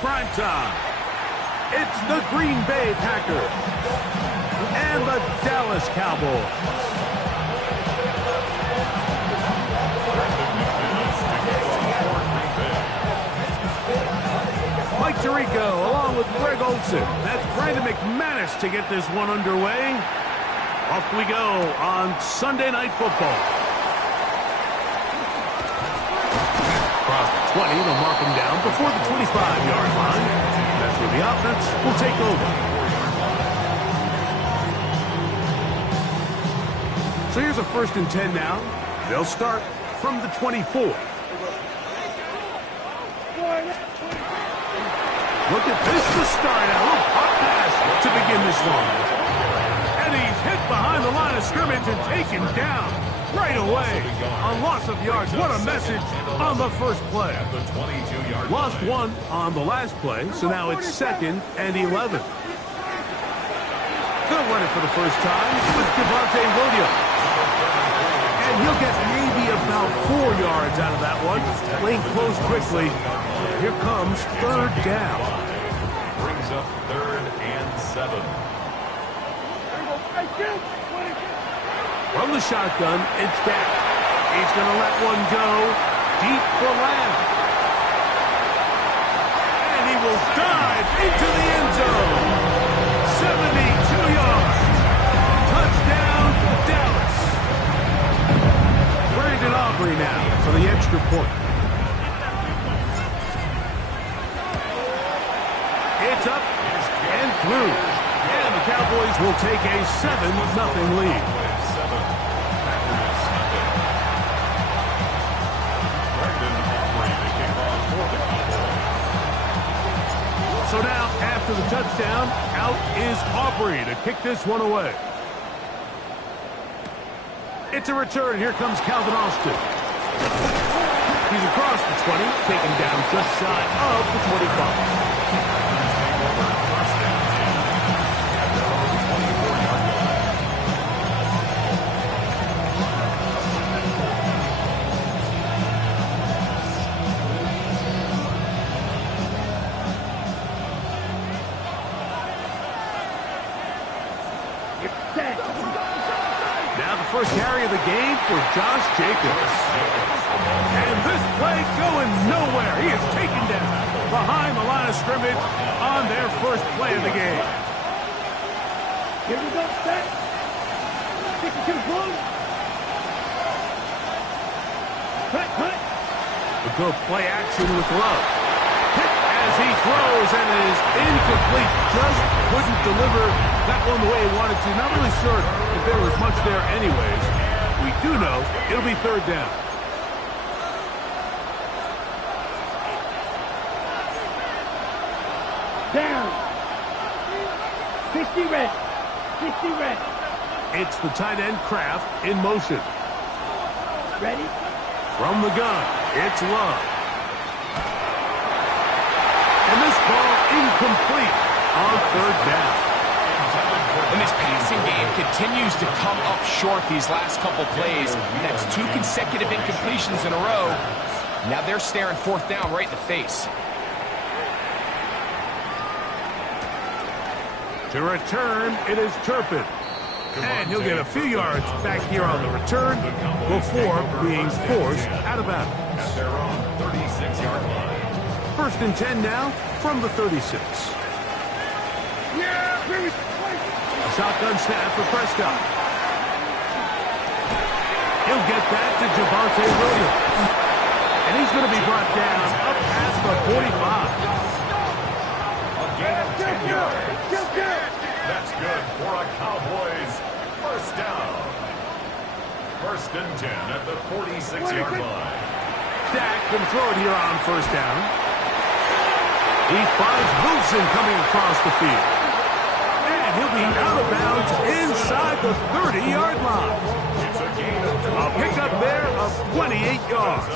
prime time. It's the Green Bay Packers and the Dallas Cowboys. Mike Tirico along with Greg Olson. That's Brandon McManus to get this one underway. Off we go on Sunday Night Football. Across the 20, they'll mark him down before the 25-yard line. That's where the offense will take over. So here's a 1st and 10 now. They'll start from the 24. Look at this to start out. A little pop pass to begin this one. And he's hit behind the line of scrimmage and taken down right away. On loss of yards, what a message on the first play. Lost one on the last play, so now it's 2nd and 11. They'll run it for the first time with Javonte Williams. And he'll get maybe about 4 yards out of that one. Playing close quickly. Here comes 3rd down. Brings up 3rd and 7. From the shotgun, it's Dak. He's going to let one go deep for Lamb. And he will dive into the end zone. 72 yards. Touchdown, Dallas. Brandon Aubrey now for the extra point. It's up and through. And the Cowboys will take a 7-0 lead. So now, after the touchdown, out is Aubrey to kick this one away. It's a return. Here comes Calvin Austin. He's across the 20, taken down just shy of the 25. First carry of the game for Josh Jacobs. And this play going nowhere. He is taken down behind the line of scrimmage on their first play of the game. Here we go, set. Kick it to the blue. Cut. The go play action with Love. Hit as he throws, and it is incomplete. Just couldn't deliver that one the way he wanted to. Not really sure if there was much there anyways. We do know it'll be 3rd down. Down. 60 red. 60 red. It's the tight end Kraft in motion. Ready? From the gun, it's Love. And this ball incomplete on 3rd down. And this passing game continues to come up short these last couple plays. That's 2 consecutive incompletions in a row. Now they're staring 4th down right in the face. To return, it is Turpin. And he'll get a few yards back here on the return before being forced out of bounds. At their own 36-yard line. 1st and 10 now from the 36. A shotgun snap for Prescott. He'll get that to Javonte Williams. And he's going to be brought down up past the 45. A gain of 10 yards. That's good for a Cowboys 1st down. 1st and 10 at the 46-yard line. Dak can throw it here on 1st down. He finds Wilson coming across the field. And he'll be out of bounds inside the 30-yard line. It's a gain of 2. A pickup there of 28 yards.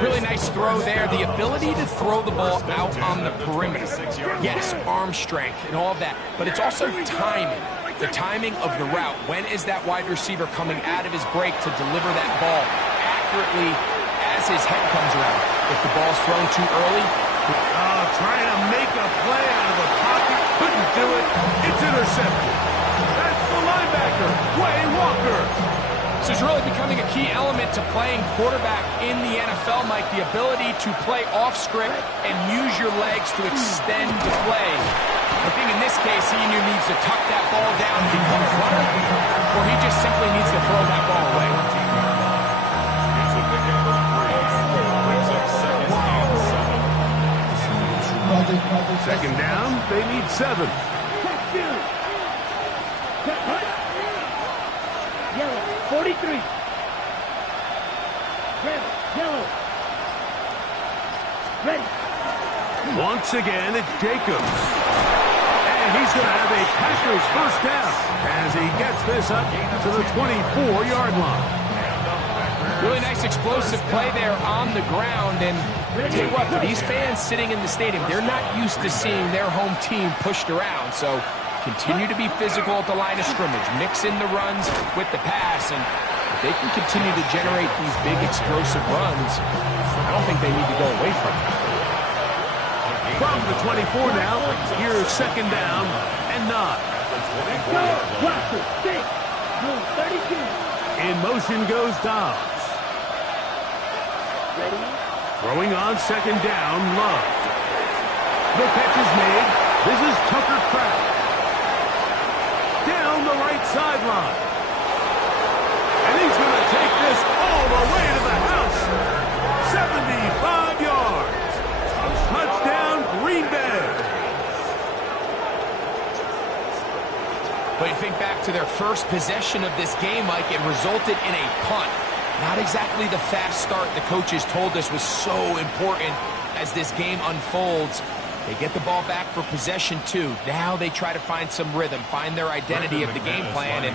Really nice throw there. The ability to throw the ball out on the perimeter. Yes, arm strength and all of that. But it's also timing. The timing of the route. When is that wide receiver coming out of his break to deliver that ball accurately as his head comes around? If the ball's thrown too early, intercepted. That's the linebacker, Way Walker. This is really becoming a key element to playing quarterback in the NFL, Mike, the ability to play off script and use your legs to extend the play. I think in this case, he either needs to tuck that ball down and become a runner, or he just simply needs to throw that ball away. It's a pickup of 3. Brings up second and 7. Second down, they need 7. Yellow, 43. Red, yellow. Ready. Once again, it's Jacobs. And he's going to have a Packers first down as he gets this up to the 24-yard line. Really nice explosive play there on the ground. And I tell you what, for these fans sitting in the stadium, they're not used to seeing their home team pushed around. So continue to be physical at the line of scrimmage. Mix in the runs with the pass. And if they can continue to generate these big explosive runs, I don't think they need to go away from it. From the 24 now, here's second down and 9. In motion goes Dobbs. Ready. Throwing on second down, Love. The catch is made. This is Tucker Kraft. Down the right sideline. And he's going to take this all the way to the house. 75 yards. Touchdown, Green Bay. But you think back to their first possession of this game, Mike, it resulted in a punt. Not exactly the fast start the coaches told us was so important as this game unfolds. They get the ball back for possession 2. Now they try to find some rhythm, find their identity of the game plan, and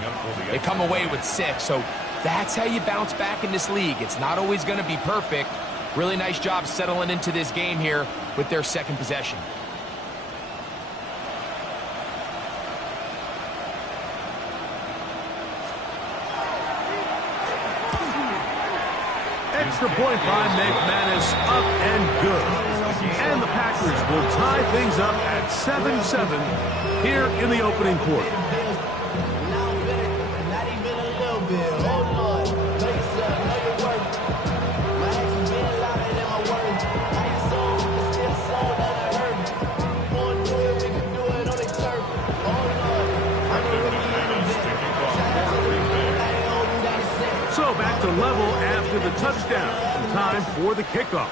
they come away with 6. So that's how you bounce back in this league. It's not always going to be perfect. Really nice job settling into this game here with their second possession. Extra point by McManus, up and good. And the Packers will tie things up at 7-7 here in the opening quarter. So back to level after the touchdown. Time for the kickoff.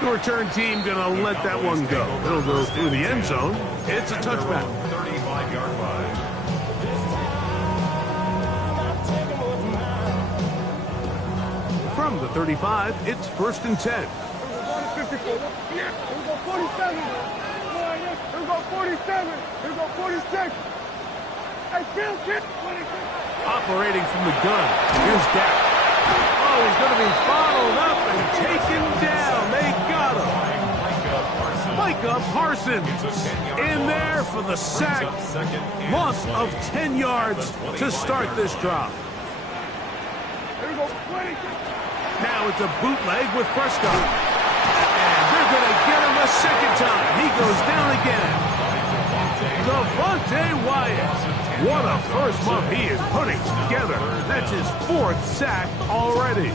The return team going to let that one go. It'll go through the end zone. It's a touchback. 35-yard line. From the 35, it's 1st and 10. Here we go 47. Here we go 47. Here we go 46. Hey, Bill, kid. Operating from the gun. Here's Dak. Oh, he's going to be bottled up and taken down. They got him. Micah Parsons in there for the sack. Loss of 10 yards to start this drive. Here we go 20. Now it's a bootleg with Prescott. And they're going to get him a second time. He goes down again. Devontae Wyatt. What a first month he is putting together. That's his 4th sack already.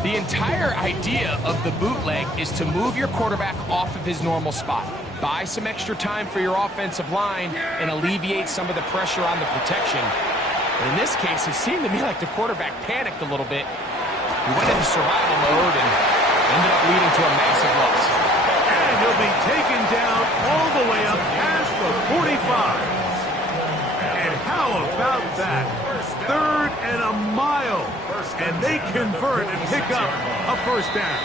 The entire idea of the bootleg is to move your quarterback off of his normal spot. Buy some extra time for your offensive line and alleviate some of the pressure on the protection. But in this case, it seemed to me like the quarterback panicked a little bit. He went into survival mode and ended up leading to a massive loss. And he'll be taken down all the way up past the 45. And how about that? 3rd and a mile. And they convert and pick up a first down.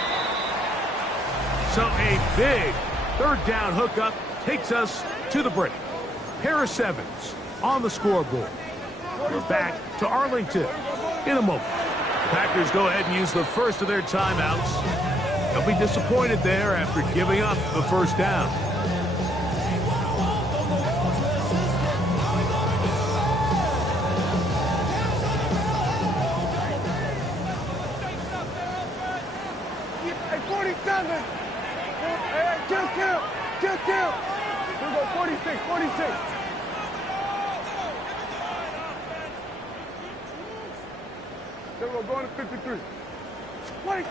So a big 3rd down hookup takes us to the break. Harris Evans on the scoreboard. We're back to Arlington in a moment. The Packers go ahead and use the first of their timeouts. They'll be disappointed there after giving up the first down. Hey, 47. Hey, kill. Here we go, 46, 46. Here we go, going to 53. 26.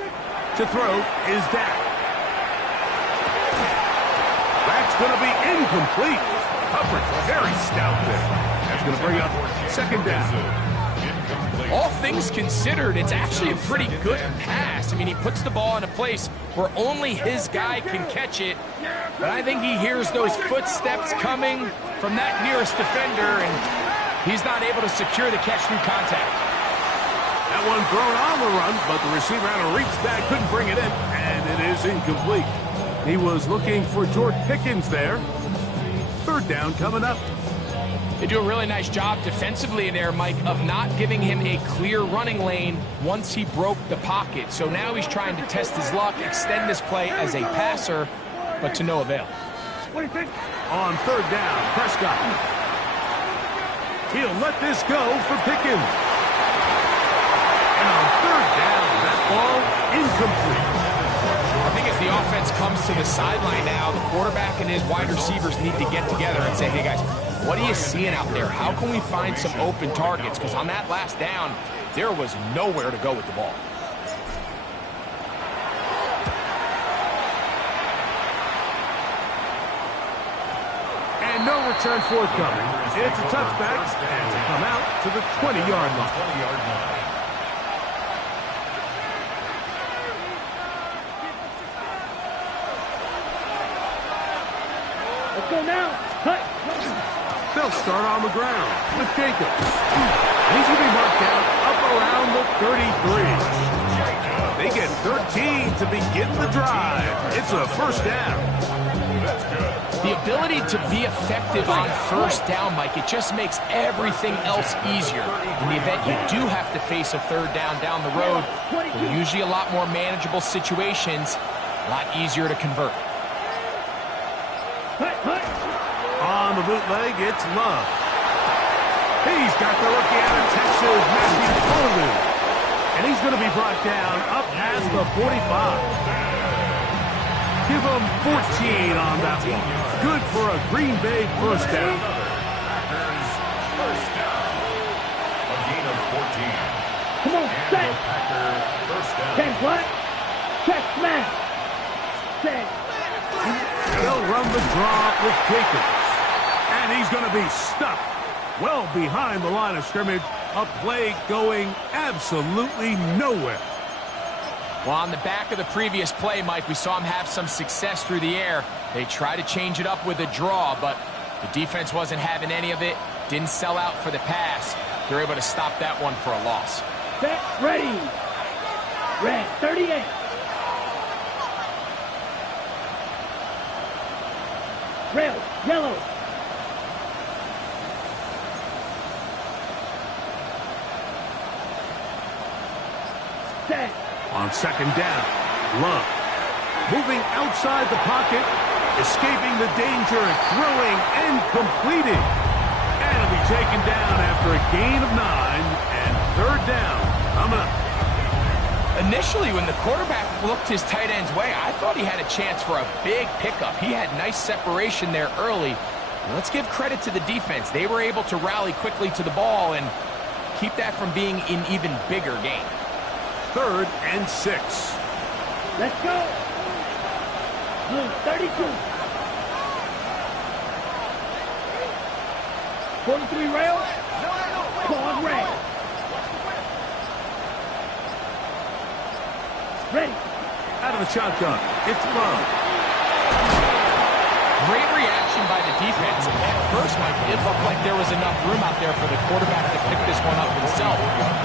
To throw is Dak. That's going to be incomplete. Hubbard's very stout there. That's going to bring up second down. All things considered, it's actually a pretty good pass. I mean, he puts the ball in a place where only his guy can catch it. But I think he hears those footsteps coming from that nearest defender, and he's not able to secure the catch through contact. That one thrown on the run, but the receiver had to reach back, couldn't bring it in, and it is incomplete. He was looking for George Pickens there. Third down coming up. They do a really nice job defensively there, Mike, of not giving him a clear running lane once he broke the pocket. So now he's trying to test his luck, extend this play as a passer, but to no avail. On third down, Prescott. He'll let this go for Pickens. And on third down, that ball incomplete. I think as the offense comes to the sideline now, the quarterback and his wide receivers need to get together and say, hey, guys, what are you seeing out there? How can we find some open targets? Because on that last down, there was nowhere to go with the ball. And no return forthcoming. It's a touchback, and will come out to the 20-yard line. Let's go now. Cut. They'll start on the ground with Jacobs. He's going to be marked down up around the 33. They get 13 to begin the drive. It's a first down. That's good. The ability to be effective on first down, Mike, it just makes everything else easier. In the event you do have to face a third down the road, they're usually a lot more manageable situations, a lot easier to convert. On the bootleg, it's Love. He's got the rookie out of Texas, Matthew Coleman. And he's going to be brought down up past the 45. Give him 14 on that one. Good for a Green Bay first down. Packers first down. A gain of 14. Come on, And set. the Packer first down. Check what? Check smash. Set. They'll run the draw with Jacobs. And he's going to be stuck well behind the line of scrimmage. A play going absolutely nowhere. Well, on the back of the previous play, Mike, we saw him have some success through the air. They tried to change it up with a draw, but the defense wasn't having any of it. Didn't sell out for the pass. They're able to stop that one for a loss. Set. Ready. Red. 38. Red. Yellow. Set. On second down, Love. Moving outside the pocket, escaping the danger, throwing and completing. And it'll be taken down after a gain of 9 and third down coming up. Initially, when the quarterback looked his tight end's way, I thought he had a chance for a big pickup. He had nice separation there early. And let's give credit to the defense. They were able to rally quickly to the ball and keep that from being an even bigger game. 3rd and 6. Let's go. Blue, 32. 43 rail. Pause red. Ready. Out of the shotgun, it's Love. Great reaction by the defense. At first, Mike, it looked like there was enough room out there for the quarterback to pick this one up himself,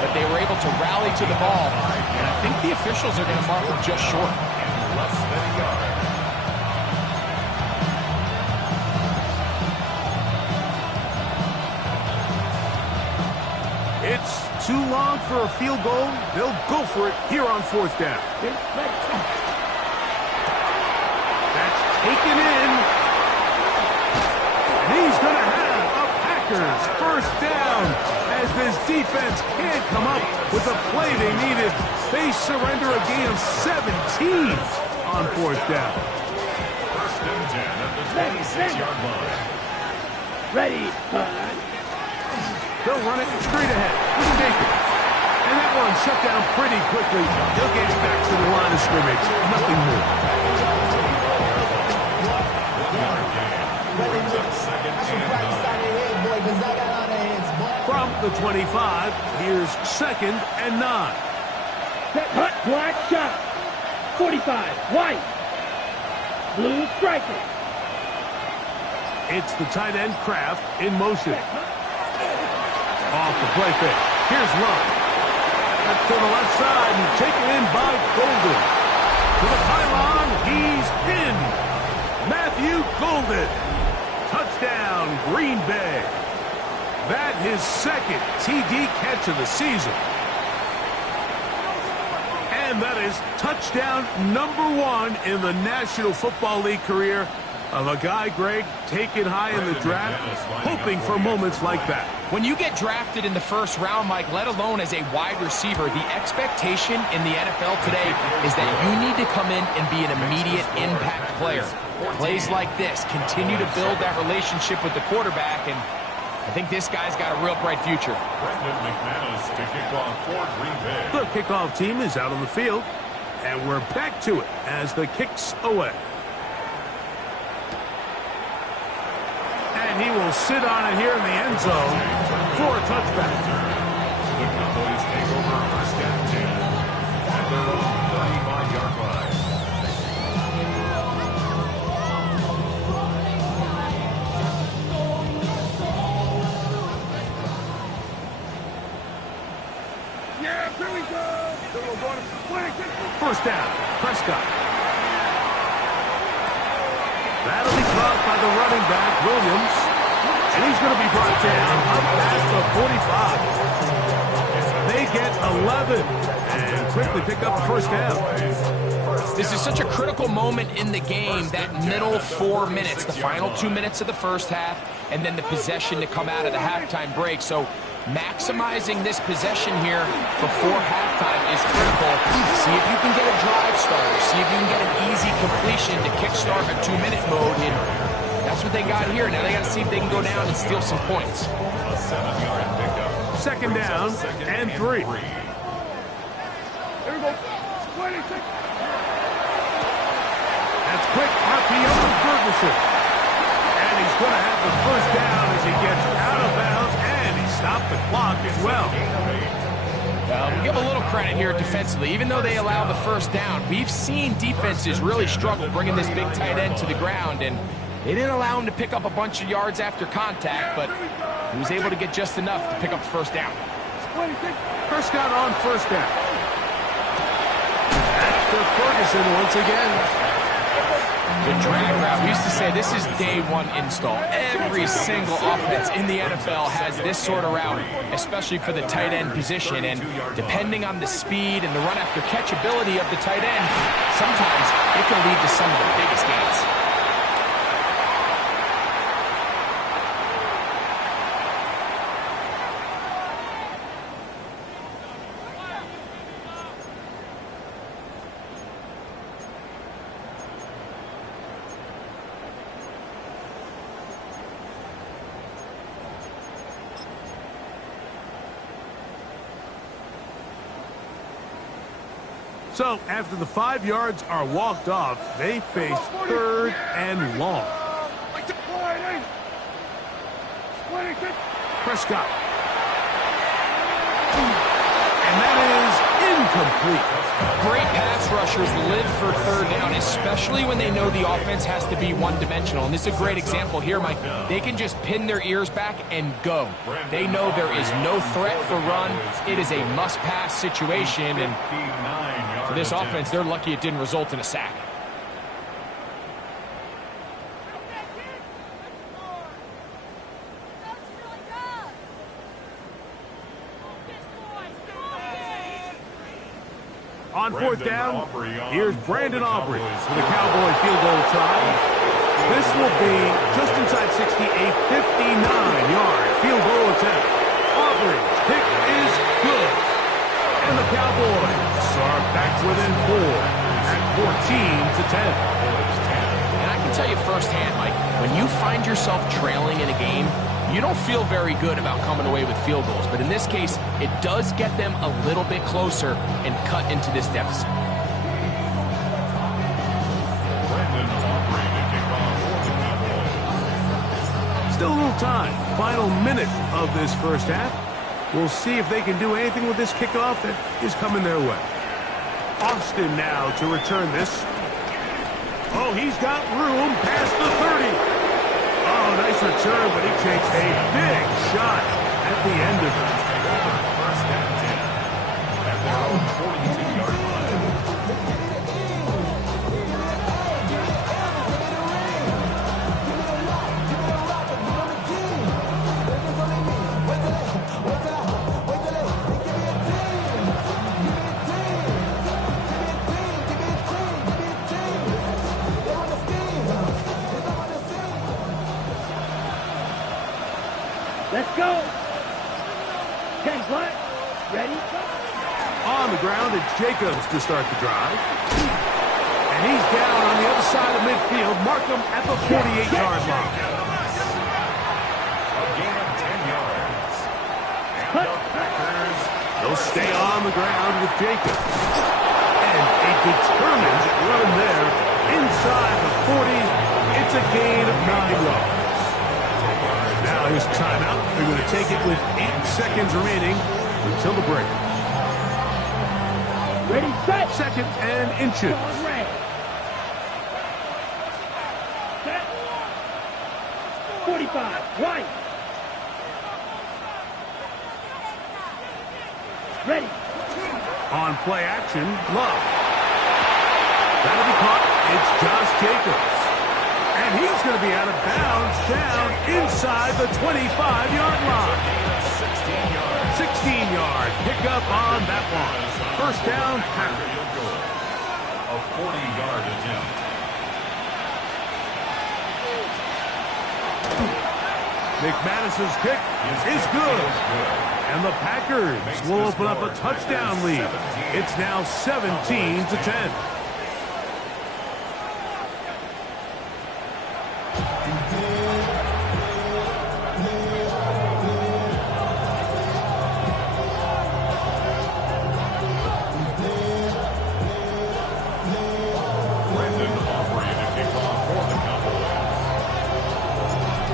but they were able to rally to the ball, and I think the officials are going to mark him just short. Less than a yard. It's too long for a field goal. They'll go for it here on 4th down. That's taken in. And he's going to have a Packers first down as this defense can't come up with the play they needed. They surrender a gain of 17 on 4th down. First and 10 at the 26-yard line. Ready, They'll run it straight ahead with Baker. And that one shut down pretty quickly. He'll get back to the line of scrimmage. Nothing more. From the 25, here's 2nd and 9. Set, hut, black shot. 45, white. Blue striker. It's the tight end Kraft in motion. Off the play fake. Here's Love. Up to the left side and taken in by Golden. To the pylon, he's in. Matthew Golden. Touchdown, Green Bay. That his 2nd TD catch of the season. And that is touchdown number 1 in the National Football League career of a guy, Greg, taken high in the draft, hoping for moments like that. When you get drafted in the first round, Mike, let alone as a wide receiver, the expectation in the NFL today is that you need to come in and be an immediate impact player. Plays like this continue to build that relationship with the quarterback, and I think this guy's got a real bright future. Brendan McManus to kick off for Green Bay. The kickoff team is out on the field, and we're back to it as the kick's away. And he will sit on it here in the end zone for a touchback. The Cowboys take over first and 10 at their own 35-yard line. Yeah, here we go. First down, Prescott. That'll be caught by the running back, Williams. And he's going to be brought down up past the 45. They get 11 and quickly pick up the first down. This is such a critical moment in the game, that middle 4 minutes, the final 2 minutes of the first half, and then the possession to come out of the halftime break. So maximizing this possession here before halftime is critical. See if you can get a drive starter. See if you can get an easy completion to kickstart a 2-minute mode. And that's what they got here. Now they got to see if they can go down and steal some points. A 7-yard pickup. Second down and 3. Here we go. 26. That's quick RPO to Ferguson. And he's going to have the first down as he gets out of bounds, and he stopped the clock as well. We'll give a little credit here defensively. Even though they allow the first down, we've seen defenses really struggle bringing this big tight end to the ground, and they didn't allow him to pick up a bunch of yards after contact, but he was able to get just enough to pick up the first down. Prescott on first down. That's to Ferguson once again. The drag route. We used to say this is day 1 install. Every single offense in the NFL has this sort of route, especially for the tight end position. And depending on the speed and the run after catch ability of the tight end, sometimes it can lead to some of the biggest gains. So after the 5 yards are walked off, they face 3rd and long. Prescott. And that is incomplete. Great pass rushers live for 3rd down, especially when they know the offense has to be one-dimensional. And this is a great example here, Mike. They can just pin their ears back and go. They know there is no threat for run. It is a must-pass situation, and for this offense, they're lucky it didn't result in a sack. On 4th down, here's Brandon Aubrey for the Cowboy field goal try. This will be just inside 60, a 59-yard field goal attempt. Aubrey's kick is good. And the Cowboys are back within 4 at 14-10. And I can tell you firsthand, Mike, when you find yourself trailing in a game, you don't feel very good about coming away with field goals. But in this case, it does get them a little bit closer and cut into this deficit. Still a little time. Final minute of this first half. We'll see if they can do anything with this kickoff that is coming their way. Austin now to return this. Oh, he's got room past the 30. Oh, nice return, but he takes a big shot at the end of it. First and 10 at their own 42-yard line. Let's go. Okay, what? Ready? On the ground, it's Jacobs to start the drive. And he's down on the other side of midfield. Mark him at the 48-yard line. A gain of 10 yards. And the Packers. They'll stay on the ground with Jacobs. And a determined run there inside the 40. It's a gain of 9 yards. Now here's timeout. They're going to take it with 8 seconds remaining until the break. Ready, set. Second and inches. Red. Set. 45. Right. Ready. On play action, Love. That'll be caught. It's Josh Jacobs. And he's going to be out of bounds down inside the 25-yard line. 16-yard pickup on that one. First down, Packers. A 40-yard attempt. McManus's kick is good. And the Packers will open up a touchdown lead. It's now 17-10.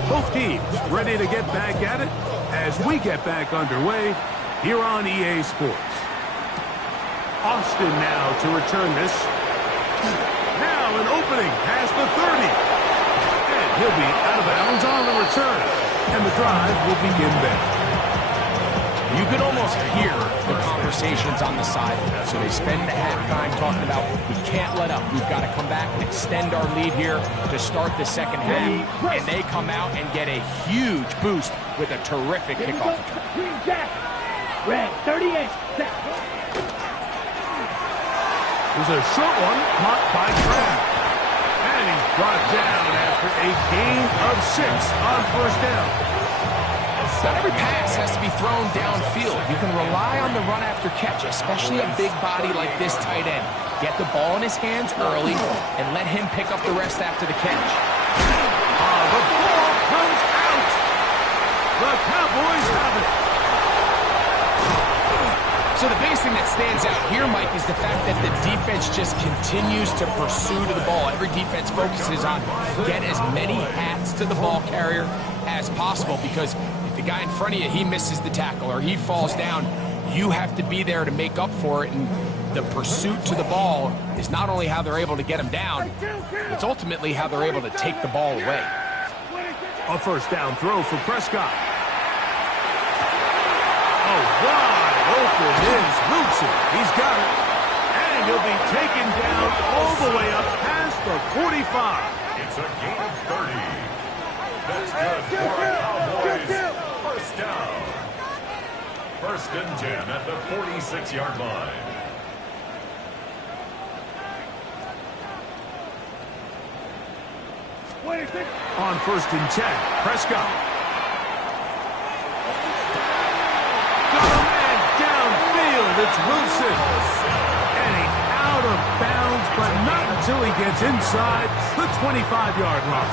Both teams ready to get back at it as we get back underway here on EA Sports. Austin now to return this. Now an opening past the 30. And he'll be out of bounds on the return. And the drive will begin there. You can almost hear the conversations on the sideline. So they spend the halftime talking about, we can't let up. We've got to come back and extend our lead here to start the second half. And they come out and get a huge boost with a terrific kickoff return. Green Jack. Red. 38. Set. There's a short one caught by Kraft. And he's brought down after a gain of 6 on first down. Not every pass has to be thrown downfield. You can rely on the run after catch, especially a big body like this tight end. Get the ball in his hands early and let him pick up the rest after the catch. The ball comes out. The Cowboys have it. So the biggest thing that stands out here, Mike, is the fact that the defense just continues to pursue to the ball. Every defense focuses on get as many hats to the ball carrier as possible, because if the guy in front of you, he misses the tackle or he falls down, you have to be there to make up for it. And the pursuit to the ball is not only how they're able to get him down, it's ultimately how they're able to take the ball away. A first down throw for Prescott. Oh, wide open is Wilson. He's got it. And he'll be taken down all the way up past the 45. It's a gain of 30. That's good for our Cowboys. First down. First and 10 at the 46-yard line. On first and 10, Prescott. Got a man downfield. It's Wilson. And he's out of bounds, but not until he gets inside the 25-yard line.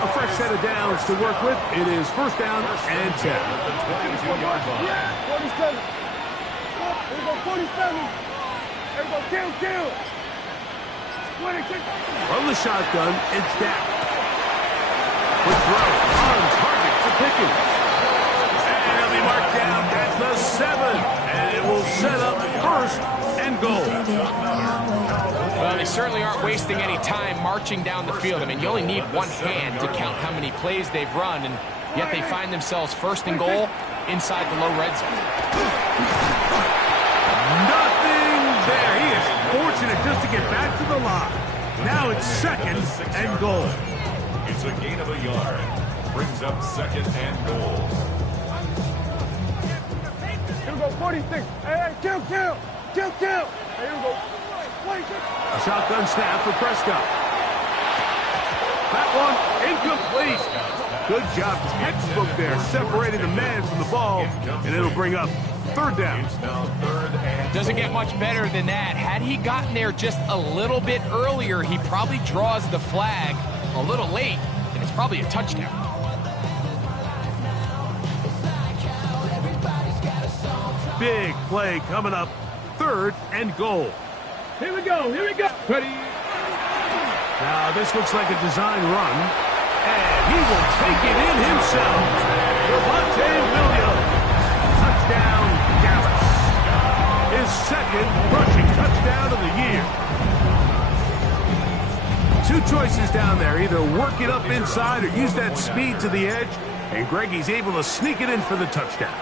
A fresh set of downs to work with. It is first down and 10. 22-yard line. 47. Here we go, 47. Here we go, kill. 26. From the shotgun, it's down. Quick throw on target to Pickens. And he'll be marked down at the 7. And it will set up first and goal. Well, they certainly aren't wasting any time marching down the field. I mean, you only need one hand to count how many plays they've run, and yet they find themselves first and goal inside the low red zone. Nothing there. He is fortunate just to get back to the line. Now it's second and goal. It's a gain of a yard. Brings up second and goal. Here we go, 46. Hey, kill. Here we go. 26. A shotgun snap for Prescott. That one incomplete. Good job, textbook there, separating the man from the ball, and it'll bring up third down. Doesn't get much better than that. Had he gotten there just a little bit earlier, he probably draws the flag a little late, and it's probably a touchdown. Big play coming up, third and goal. Here we go. Ready? Now this looks like a design run, and he will take it in himself. Devontae Williams, touchdown Dallas. His second rushing touchdown of the year. Two choices down there, either work it up inside or use that speed to the edge, and Greggy's able to sneak it in for the touchdown.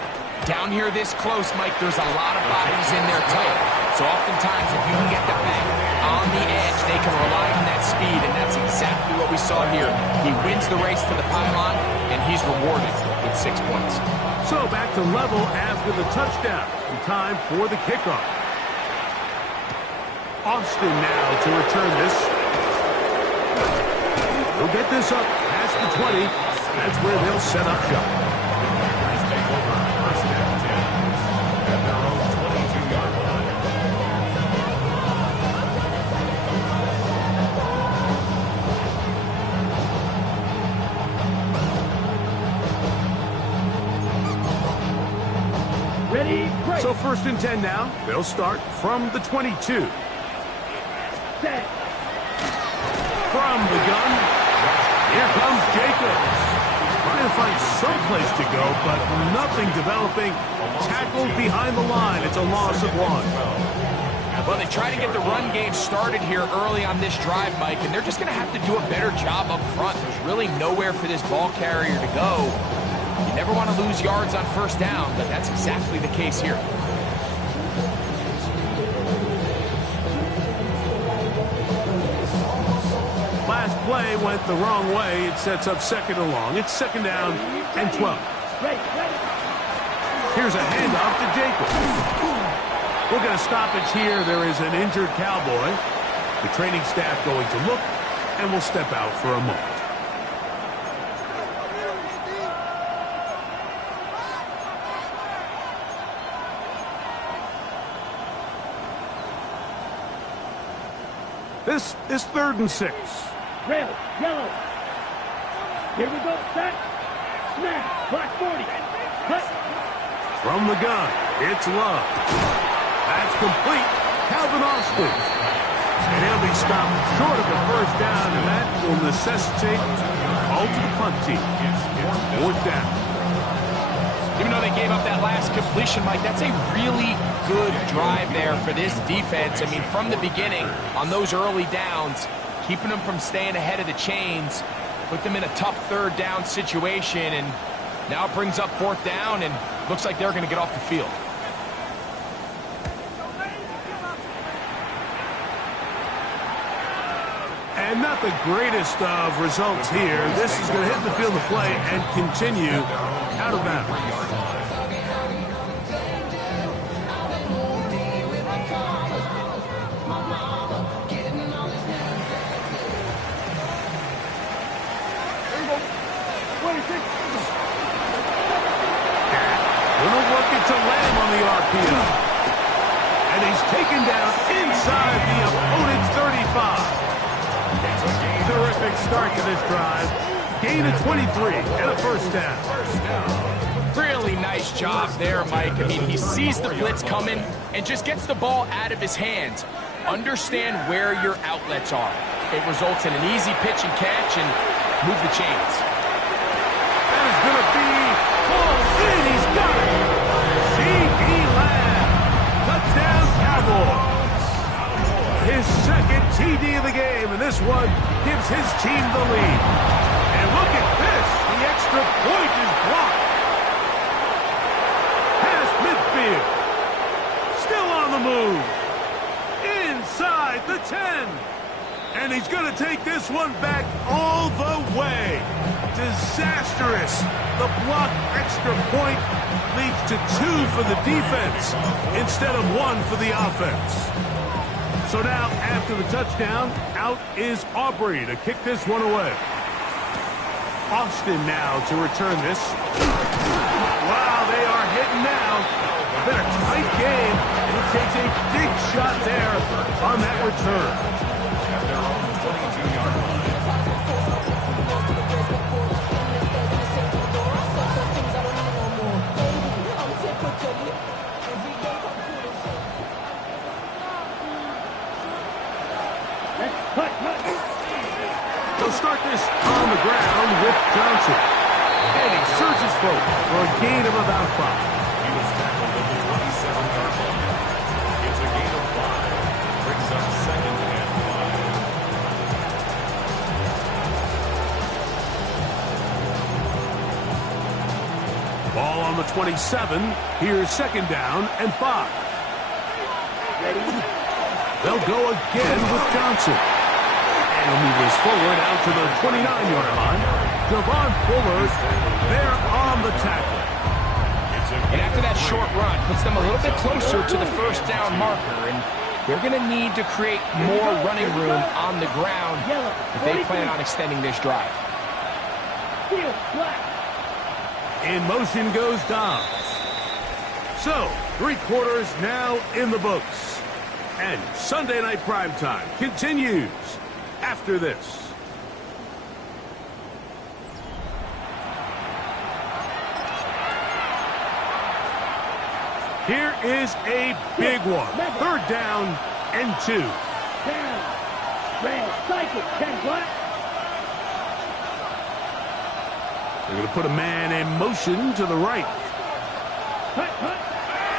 Down here this close, Mike, there's a lot of bodies in there tight. So oftentimes, if you can get the back on the edge, they can rely on that speed, and that's exactly what we saw here. He wins the race to the pylon, and he's rewarded with 6 points. So back to level after the touchdown. And time for the kickoff. Austin now to return this. He'll get this up past the 20. That's where they'll set up shop. So first and 10 now. They'll start from the 22. From the gun, here comes Jacobs. Trying to find some place to go, but nothing developing. Tackled behind the line. It's a loss of 1. Well, they try to get the run game started here early on this drive, Mike, and they're just going to have to do a better job up front. There's really nowhere for this ball carrier to go. You never want to lose yards on first down, but that's exactly the case here. Last play went the wrong way. It sets up second and long. It's second down and 12. Here's a handoff to Jacobs. We're going to stoppage here. There is an injured Cowboy. The training staff going to look, and we'll step out for a moment. This is 3rd and 6. Red, yellow. Here we go. Set. Snap. Black 40. Cut. From the gun, it's Love. That's complete. Calvin Austin. And he'll be stopped short of the first down, and that will necessitate a call to the punt team. It's 4th down. Even though they gave up that last completion, Mike, that's a really good drive there for this defense. I mean, from the beginning, on those early downs, keeping them from staying ahead of the chains, put them in a tough 3rd down situation, and now it brings up 4th down, and looks like they're going to get off the field. And not the greatest of results here. This is going to hit the field of play and continue out of bounds. Gonna work it to Lamb on the RPO. And he's taken down inside the opponent's 30. great start to this drive. Gain of 23 and a first down. Really nice job there, Mike. I mean, he sees the blitz coming and just gets the ball out of his hands. Understand where your outlets are. It results in an easy pitch and catch and move the chains. That is going to be close in. He's got it. C.D. Lamb. Touchdown, Cowboys. His second TD of the game, and this one gives his team the lead. And look at this. The extra point is blocked. Past midfield. Still on the move. Inside the 10. And he's going to take this one back all the way. Disastrous. The blocked extra point leads to 2 for the defense instead of 1 for the offense. So now, after the touchdown, out is Aubrey to kick this one away. Austin now to return this. Wow, they are hitting now. Been a tight game, and he takes a big shot there on that return. At their own 22-yard line. They'll start this on the ground with Johnson. And he surges forward for a gain of about 5. He was tackled at the 27-yard line. It's a gain of 5. Brings up 2nd and 5. Ball on the 27. Here's 2nd down and 5. They'll go again with Johnson. And he'll move this forward out to the 29-yard line. Javon Fuller there on the tackle. And after that short run, puts them a little bit closer to the first down marker. And they're going to need to create more running room on the ground if they plan on extending this drive. In motion goes Dobbs. So, 3 quarters now in the books. And Sunday Night Primetime continues after this. Here is a big one. 3rd down and 2. They're going to put a man in motion to the right.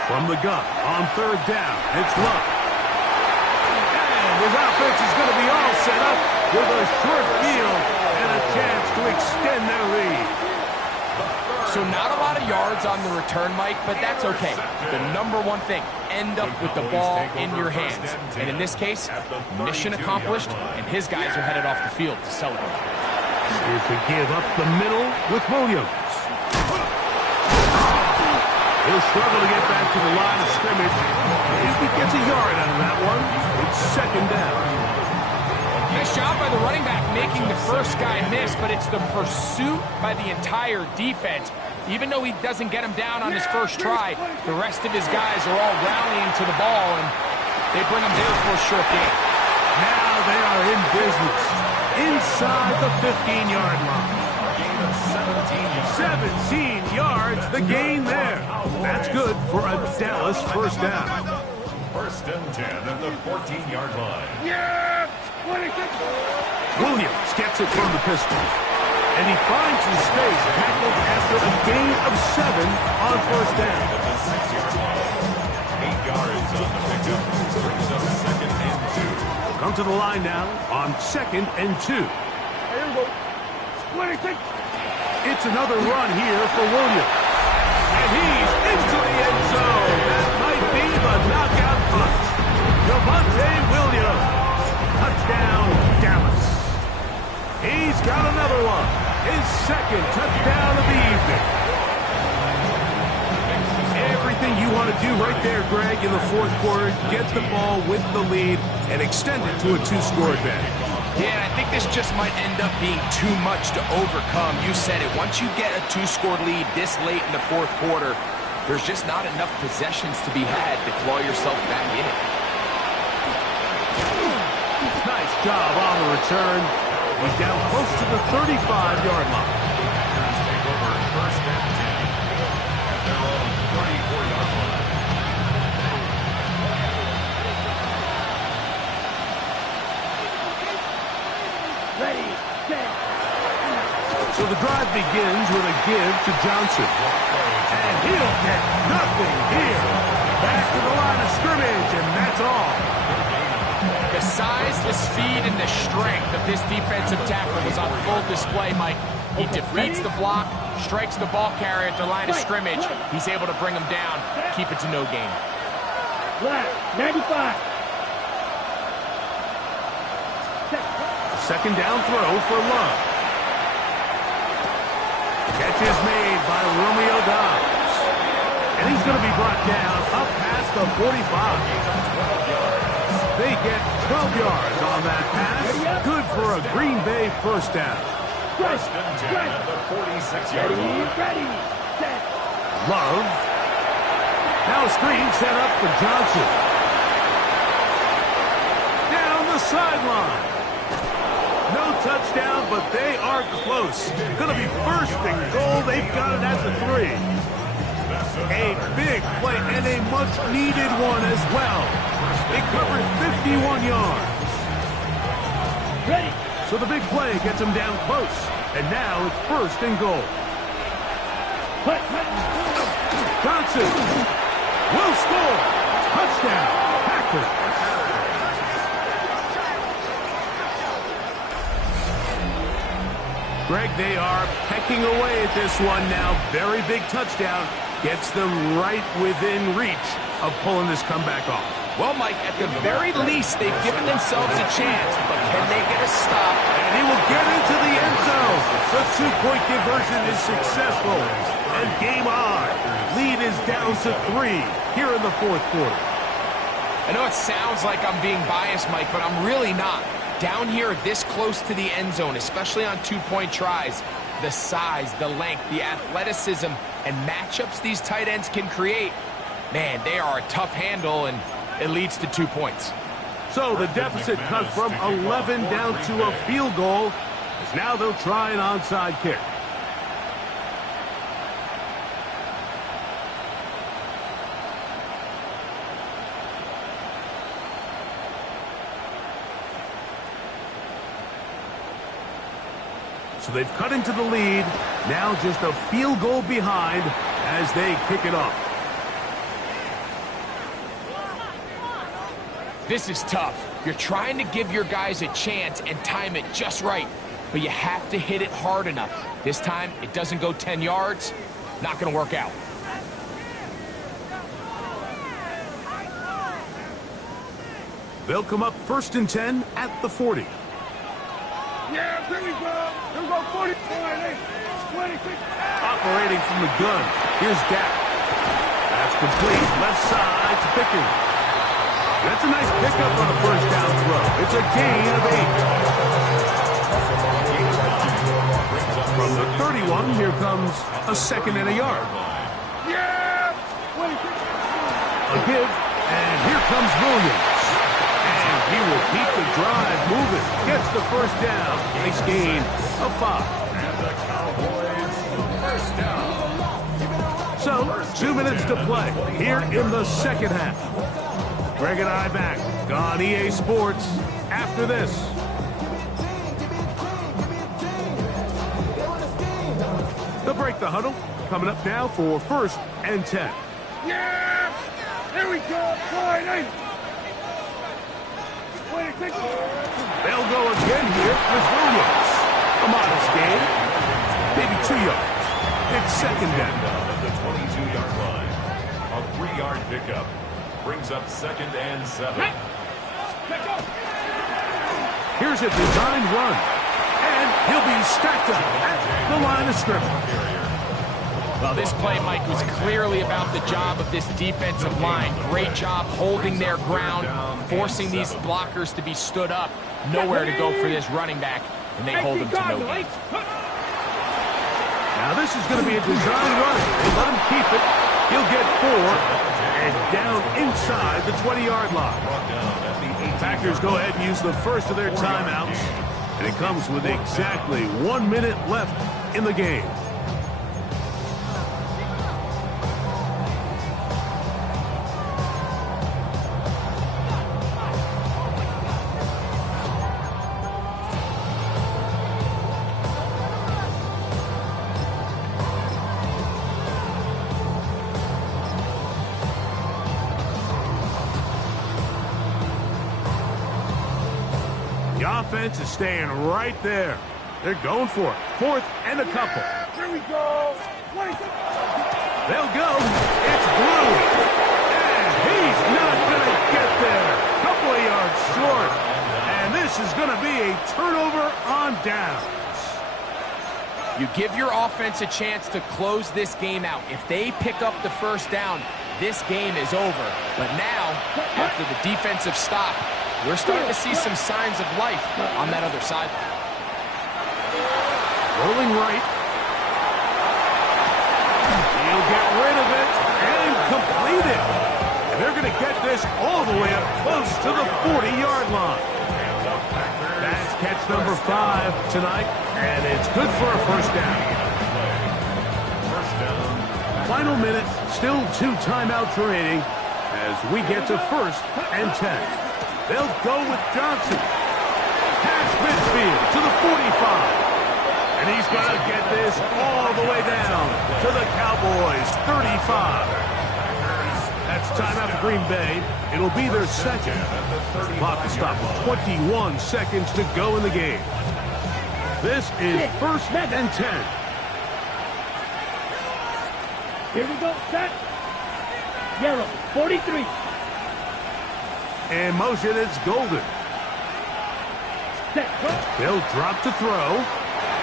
From the gun on 3rd down, it's Love. And his offense is going to be all set up with a short field and a chance to extend their lead. So not a lot of yards on the return, Mike, but that's okay. The number one thing, end up with the ball in your hands. And in this case, mission accomplished, and his guys are headed off the field to celebrate. Here's to give up the middle with Williams. He'll struggle to get back to the line of scrimmage. If he gets a yard out of that one, it's 2nd down. Nice job by the running back making the first guy miss, but it's the pursuit by the entire defense. Even though he doesn't get him down on his first try, the rest of his guys are all rallying to the ball, and they bring him there for a short gain. Now they are in business inside the 15-yard line. 17 yards, the gain there. That's good for a Dallas first down. 1st and 10 at the 14-yard line. Williams gets it from the pistol. And he finds some space tackled after a gain of 7 on 1st down. At the 6-yard line. 8 yards on the pickup. Brings up 2nd and 2. Come to the line now on 2nd and 2. It's another run here for Williams. And he's into the end zone. That might be the knockout punch. Javonte Williams. Touchdown, Dallas. He's got another one. His 2nd touchdown of the evening. Everything you want to do right there, Greg, in the 4th quarter. Get the ball with the lead and extend it to a 2-score advantage. Yeah, and I think this just might end up being too much to overcome. You said it. Once you get a 2-score lead this late in the 4th quarter, there's just not enough possessions to be had to claw yourself back in it. Nice job on the return. He's down close to the 35-yard line. Packers take over first and 10 at their own 34-yard line. Ready, set. So the drive begins with a give to Johnson. And he'll get nothing here. Back to the line of scrimmage, and that's all. The size, the speed, and the strength of this defensive tackle was on full display, Mike. He defeats the block, strikes the ball carrier at the line of scrimmage. He's able to bring him down, keep it to no gain. Left, 95. Second down throw for Love. Catch is made by Romeo Dobbs. And he's going to be brought down up past the 45. They get 12 yards on that pass. Good for a Green Bay first down. First and 10 at the 46-yard line. Ready, set. Love. Now a screen set up for Johnson. Down the sideline. No touchdown, but they are close. Going to be first and goal. They've got it at the 3. A big play and a much-needed one as well. They covered 51 yards. Ready. So the big play gets them down close. And now it's first and goal. Johnson will score. Touchdown, Packers. Greg, they are pecking away at this one now. Very big touchdown. Gets them right within reach of pulling this comeback off. Well, Mike, at the very least, they've given themselves a chance, but can they get a stop? And he will get into the end zone. The two-point conversion is successful. And game on. Lead is down to 3 here in the fourth quarter. I know it sounds like I'm being biased, Mike, but I'm really not. Down here this close to the end zone, especially on two-point tries, the size, the length, the athleticism, and matchups these tight ends can create, man, they are a tough handle, and it leads to 2 points. So the deficit cut from 11 down to a field goal, as now they'll try an onside kick. So they've cut into the lead, now just a field goal behind as they kick it off. This is tough. You're trying to give your guys a chance and time it just right, but you have to hit it hard enough. This time, it doesn't go 10 yards, not going to work out. They'll come up first and 10 at the 40. Yeah, here we go. Here we go, 40. 26. Operating from the gun, here's Dak. That's complete, left side to Pickens. That's a nice pickup on a first down throw. It's a gain of 8. From the 31, here comes a second and a yard. Yeah. A give, and here comes Williams. And he will keep the drive moving. Gets the first down. Nice gain of 5. And the Cowboys first down. So, 2 minutes to play here in the second half. Greg and I back on EA Sports after this. They'll break the huddle. Coming up now for first and 10. Yeah. Here we go. 40. 26. They'll go again here with Williams. A modest gain. Maybe 2 yards. It's second down. At the 22-yard line. A 3-yard pickup. Brings up second and 7. Here's a designed run. And he'll be stacked up at the line of scrimmage. Well, this play, Mike, was clearly about the job of this defensive line. Great job holding their ground, forcing these blockers to be stood up. Nowhere to go for this running back, and they hold him to no gain. Now this is going to be a design run. They let him keep it. He'll get 4 and down inside the 20-yard line. Packers go ahead and use the first of their timeouts. And it comes with exactly 1 minute left in the game. The offense is staying right there. They're going for it. 4th and a couple. Here we go. 20 seconds. They'll go. It's Blue. And he's not going to get there. Couple of yards short. And this is going to be a turnover on downs. You give your offense a chance to close this game out. If they pick up the first down, this game is over. But now, after the defensive stop, we're starting to see some signs of life on that other side. Rolling right. He'll get rid of it and complete it. And they're going to get this all the way up close to the 40-yard line. That's catch number 5 tonight, and it's good for a first down. Final minute, still 2 timeouts remaining as we get to 1st and 10. They'll go with Johnson. Past midfield to the 45. And he's going to get this all the way down to the Cowboys' 35. That's timeout for Green Bay. It'll be their second. Clock to stop with 21 seconds to go in the game. This is 1st and 10. Here we go. Set. Yellow. 43. In motion, it's Golden. Set. They'll drop to throw.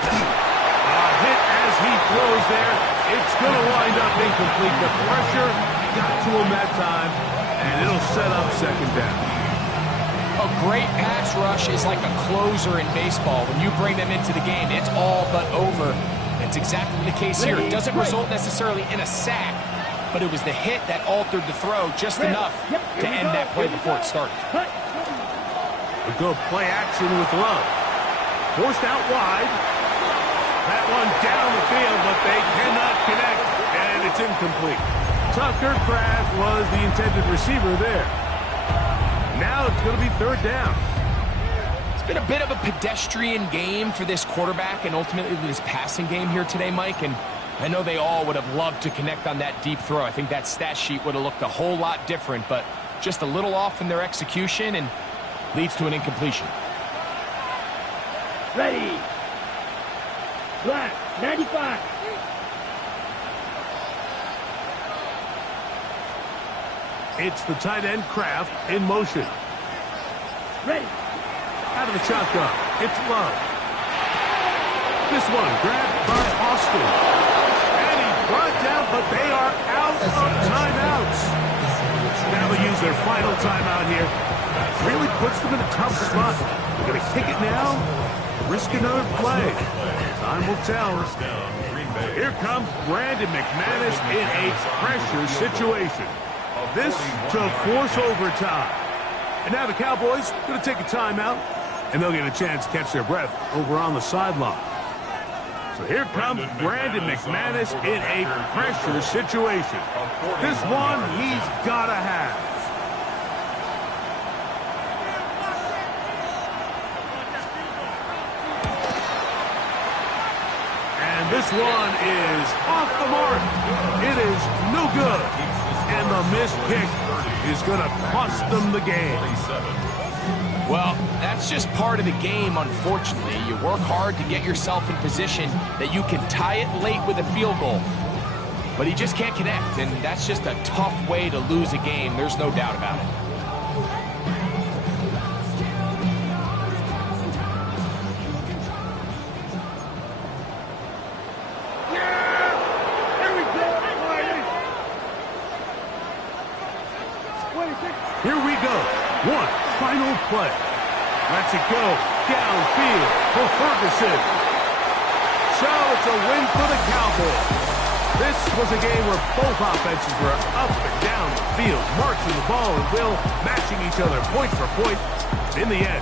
A hit as he throws there. It's going to wind up incomplete. The pressure got to him that time, and it'll set up 2nd down. A great pass rush is like a closer in baseball. When you bring them into the game, it's all but over. That's exactly the case here. It doesn't result necessarily in a sack, but it was the hit that altered the throw just enough to end that play before it started. We'll go play action with Love. Forced out wide. That one down the field, but they cannot connect, and it's incomplete. Tucker Kraft was the intended receiver there. Now it's going to be 3rd down. It's been a bit of a pedestrian game for this quarterback and ultimately this passing game here today, Mike, and I know they all would have loved to connect on that deep throw. I think that stat sheet would have looked a whole lot different, but just a little off in their execution and leads to an incompletion. Ready. Black. 95. It's the tight end Kraft in motion. Ready. Out of the shotgun, it's Love. This one grabbed by Austin. And he's brought down, but they are out of timeouts. Now they use their final timeout here. Really puts them in a tough spot. They're going to kick it now, risk another play. Time will tell. Here comes Brandon McManus in a pressure situation. This to force overtime. And now the Cowboys going to take a timeout, and they'll get a chance to catch their breath over on the sideline. So here comes Brandon McManus in a pressure situation. This one he's got to have. And this one is off the mark. It is no good. And the missed kick is going to cost them the game. Well, that's just part of the game, unfortunately. You work hard to get yourself in position that you can tie it late with a field goal. But he just can't connect, and that's just a tough way to lose a game. There's no doubt about it. Here we go. One final play. Lets it go downfield for Ferguson. So it's a win for the Cowboys. This was a game where both offenses were up and down the field, marching the ball and will, matching each other point for point. In the end,